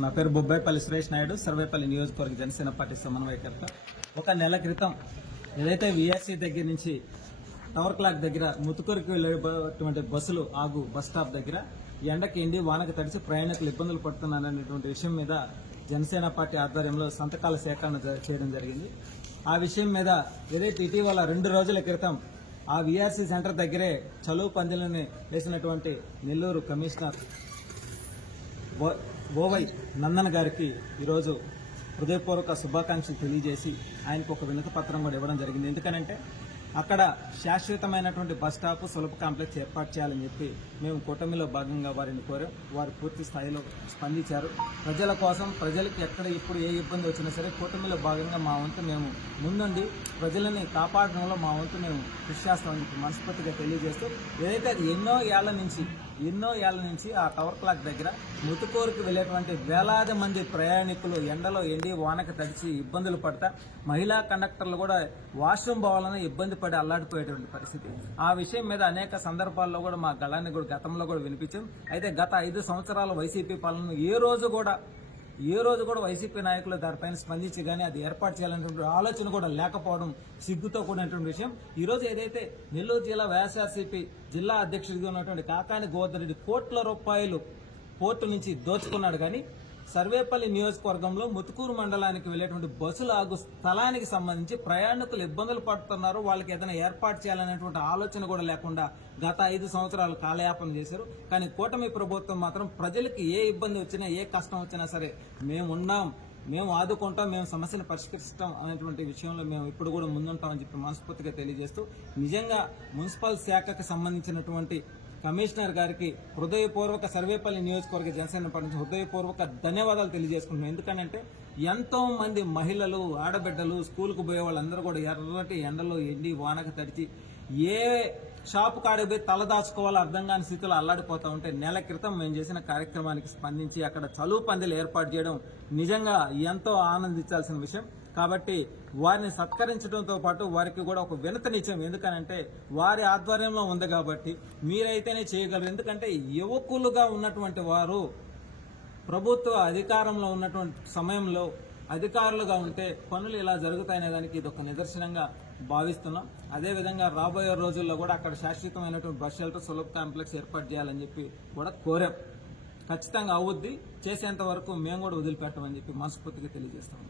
నా పేరు బొబ్బాయిపల్లి సురేష్ నాయుడు, సర్వేపల్లి నియోజకవర్గ జనసేన పార్టీ సమన్వయకర్త. ఒక నెల క్రితం ఏదైతే వీఆర్సీ దగ్గర నుంచి టవర్ క్లాక్ దగ్గర ముతుకూరుకు వెళ్ళేటువంటి బస్సులు ఆగు బస్ స్టాప్ దగ్గర ఎండకి ఎండి వానకు తడిచి ప్రయాణికులు ఇబ్బందులు పడుతున్నారనేటువంటి విషయం మీద జనసేన పార్టీ ఆధ్వర్యంలో సంతకాల సేకరణ చేయడం జరిగింది. ఆ విషయం మీద ఏదైతే ఇటీవల 2 రోజుల క్రితం ఆ వీఆర్సీ సెంటర్ దగ్గరే చలువు పందిలని వేసినటువంటి నెల్లూరు కమిషనర్ ఓవై నందన్ గారికి ఈరోజు హృదయపూర్వక శుభాకాంక్షలు తెలియజేసి ఆయనకు ఒక వినతి పత్రం కూడా ఇవ్వడం జరిగింది. ఎందుకనంటే అక్కడ శాశ్వతమైనటువంటి బస్ స్టాప్ సులభ కాంప్లెక్స్ ఏర్పాటు చేయాలని చెప్పి మేము కూటమిలో భాగంగా వారిని కోరాం. వారు పూర్తి స్థాయిలో స్పందించారు. ప్రజల కోసం, ప్రజలకు ఎక్కడ ఇప్పుడు ఏ ఇబ్బంది వచ్చినా సరే కూటమిలో భాగంగా మా వంతు మేము ముందుండి ప్రజలని కాపాడడంలో మా వంతు మేము కృషి చేస్తామని చెప్పి మనస్ఫూర్తిగా తెలియజేస్తూ ఏదైతే అది ఎన్నో ఏళ్ల నుంచి ఆ టవర్ క్లాక్ దగ్గర ముతుకూరుకు వెళ్లేటువంటి వేలాది మంది ప్రయాణికులు ఎండలో ఎండి వానకు తడిచి ఇబ్బందులు పడతా మహిళా కండక్టర్లు కూడా వాష్రూమ్ పోవాలని ఇబ్బంది పడి అల్లాడిపోయేటువంటి పరిస్థితి. ఆ విషయం మీద అనేక సందర్భాల్లో కూడా మా గళాన్ని కూడా గతంలో కూడా వినిపించాం. అయితే గత 5 సంవత్సరాల వైసీపీ పాలన ఏ రోజు కూడా వైసీపీ నాయకులు దానిపైన స్పందించి కానీ అది ఏర్పాటు చేయాలనేటువంటి ఆలోచన కూడా లేకపోవడం సిగ్గుతో కూడినటువంటి విషయం. ఈ రోజు ఏదైతే నెల్లూరు జిల్లా వైఎస్ఆర్సీపీ జిల్లా అధ్యక్షుడిగా ఉన్నటువంటి కాకాని గోవర్ధన్ రెడ్డి కోట్ల రూపాయలు పోర్టు నుంచి దోచుకున్నాడు, కానీ సర్వేపల్లి నియోజకవర్గంలో ముతుకూరు మండలానికి వెళ్లేటువంటి బస్సుల ఆగు స్థలానికి సంబంధించి ప్రయాణికులు ఇబ్బందులు పడుతున్నారు, వాళ్ళకి ఏదైనా ఏర్పాటు చేయాలనేటువంటి ఆలోచన కూడా లేకుండా గత 5 సంవత్సరాలు కాలయాపన చేశారు. కానీ కూటమి ప్రభుత్వం మాత్రం ప్రజలకు ఏ ఇబ్బంది వచ్చినా, ఏ కష్టం వచ్చినా సరే మేమున్నాం, మేము ఆదుకుంటాం, మేము సమస్యను పరిష్కరిస్తాం అనేటువంటి విషయంలో మేము ఇప్పుడు కూడా ముందుంటామని చెప్పి మనస్ఫూర్తిగా తెలియజేస్తూ నిజంగా మున్సిపల్ శాఖకు సంబంధించినటువంటి కమిషనర్ గారికి హృదయపూర్వక సర్వేపల్లి నియోజకవర్గ జనసేన పార్టీ హృదయపూర్వక ధన్యవాదాలు తెలియజేసుకుంటున్నాం. ఎందుకంటే ఎంతో మంది మహిళలు, ఆడబిడ్డలు, స్కూల్కు పోయే వాళ్ళందరూ కూడా ఎర్రటి ఎండలో ఎండి వానకు తడిచి ఏ షాపు కాడికి పోయి తలదాచుకోవాలో అర్థం కాని స్థితిలో అల్లాడిపోతా ఉంటే నెల క్రితం మేము చేసిన కార్యక్రమానికి స్పందించి అక్కడ చలువు పందిలు ఏర్పాటు చేయడం నిజంగా ఎంతో ఆనందించాల్సిన విషయం. కాబట్టి వారిని సత్కరించడంతో పాటు వారికి కూడా ఒక వినతినిచ్చాం. ఎందుకనంటే వారి ఆధ్వర్యంలో ఉంది కాబట్టి మీరైతేనే చేయగలరు. ఎందుకంటే యువకులుగా ఉన్నటువంటి వారు ప్రభుత్వ అధికారంలో ఉన్నటువంటి సమయంలో అధికారులుగా ఉంటే పనులు ఇలా జరుగుతాయనే దానికి ఇది ఒక నిదర్శనంగా భావిస్తున్నాం. అదేవిధంగా రాబోయే రోజుల్లో కూడా అక్కడ శాశ్వతమైనటువంటి బస్ షెల్టర్ సులభ కాంప్లెక్స్ ఏర్పాటు చేయాలని చెప్పి కూడా కోరాం. ఖచ్చితంగా అవుద్ది, చేసేంత వరకు మేము కూడా వదిలిపెట్టమని చెప్పి మనస్ఫూర్తిగా తెలియజేస్తాం.